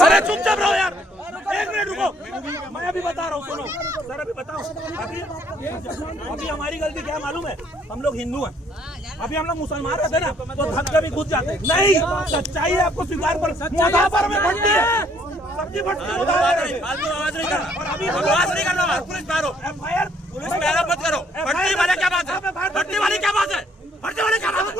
अरे चुपचाप रहो यार, एक मिनट रुको, मैं अभी बता रहा हूँ, सुनो सर, अभी बताओ। अभी हमारी गलती क्या मालूम है, हम लोग हिंदू हैं, अभी हम लोग मुसलमान रहते ना तो धक्के भी घुस जाते। नहीं, सच्चाई आपको स्वीकार पर मुदाफर में फटती है, सबकी फटती है। आवाज नहीं करना, पुलिस मारो, एफआईआर पुलिस में मत करो। फटने वाले क्या बात है, फटने वाली क्या बात है, फटने वाली क्या बात है,